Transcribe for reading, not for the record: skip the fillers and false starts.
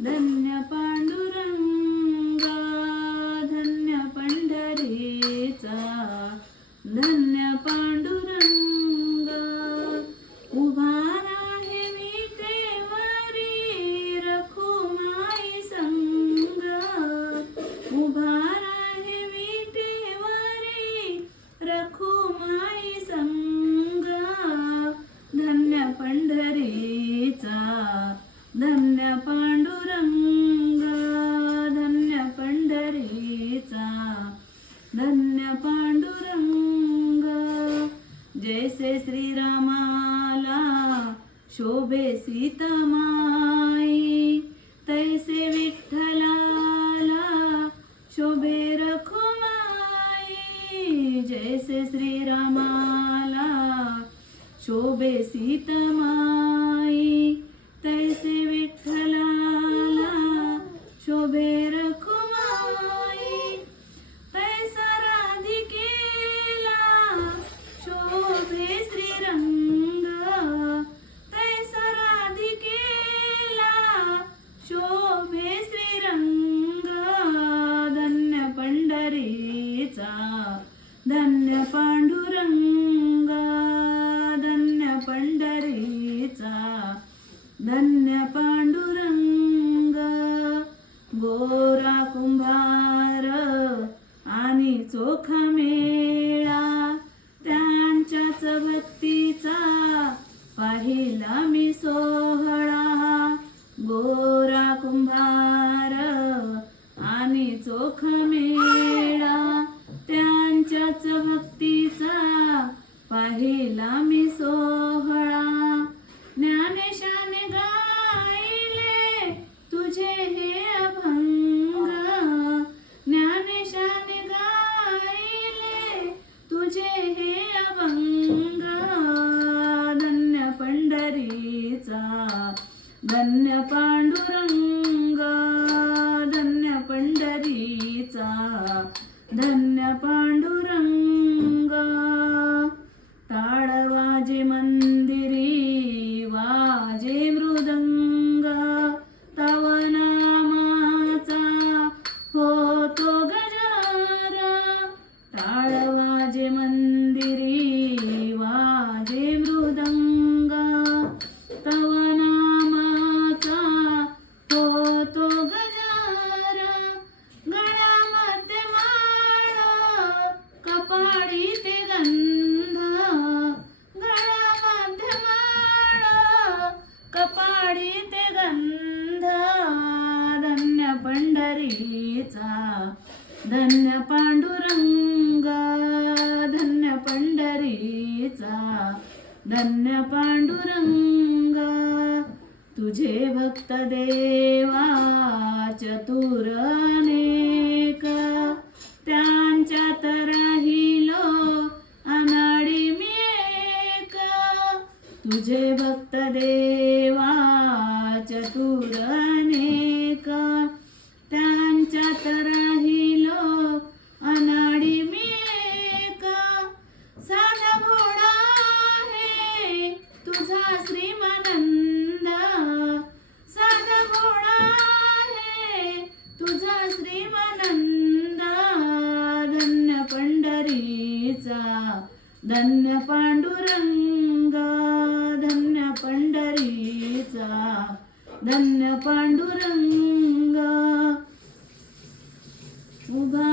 धन्य पांडुरंगा, धन्य पंढरीचा, धन्य पांडुरंगा. उभा राहे विटेवरी रखुमाई संग, उभा राहे विटेवरी रखुमाई संग. धन्य पंढरीचा, धन्य पांडुरंगा, धन्य पंढरीचा, धन्य पांडुरंगा. जैसे श्रीरामाला शोभे सीतामाई, तैसे विठ्ठलाला शोभे रखुमाई. जैसे श्रीरामाला शोभे सीतामाई, तैसे विठ्ठलाला शोभे रखुमाई. तैसा राधिकेला शोभे श्रीरंग, तैसा राधिकेला शोभे श्रीरंग. धन्य पंढरीचा, धन्य पांडुरंगा, धन्य पंढरीचा, धन्य पांडुरंगा. गोरा कुंभार आणि चोखा मेळा, त्यांच्याच भक्तीचा पाहिला मी सोहळा. गोरा कुंभार आणि चोखा मेळा, त्यांच्याच भक्तीचा पाहिला मी सोहळा. ज्ञानेशाने गायले तुझे हे अभंग, ज्ञानेशाने गायले तुझे हे अभंग. धन्य पंढरीचा, धन्य पांडुरंगा, धन्य पंढरीचा, धन्य पांडुरंगा. टाळ वाजे मंदिरी, वाजे मृदंग, तव नामाचा होतो गजर. टाळ वाजे मंदिरी, वाजे मृदंग, तव नामाचा होतो गजर. गळ्यामध्ये माळ, कपाळी ते गंध, गळ्यामध्ये माळ, कपाळी ते गंध. धन्य पंढरीचा, धन्य पांडुरंगा, धन्य पंढरीचा, धन्य पांडुरंगा. तुझे भक्त देवा चतुर अनेक, त्यांच्यात राहिलो अनाडी मी एक. तुझे भक्त देवा चतुर अनेक, त्यांच्यात राहिलो अनाडी मी एक. साधा भोळा आहे तुझा श्रीमानंद, साधा भोळा आहे तुझा श्रीमानंद. धन्य पंढरीचा, धन्य पांडुरंगा, धन्य पंढरीचा, धन्य पांडुरंगा. उभा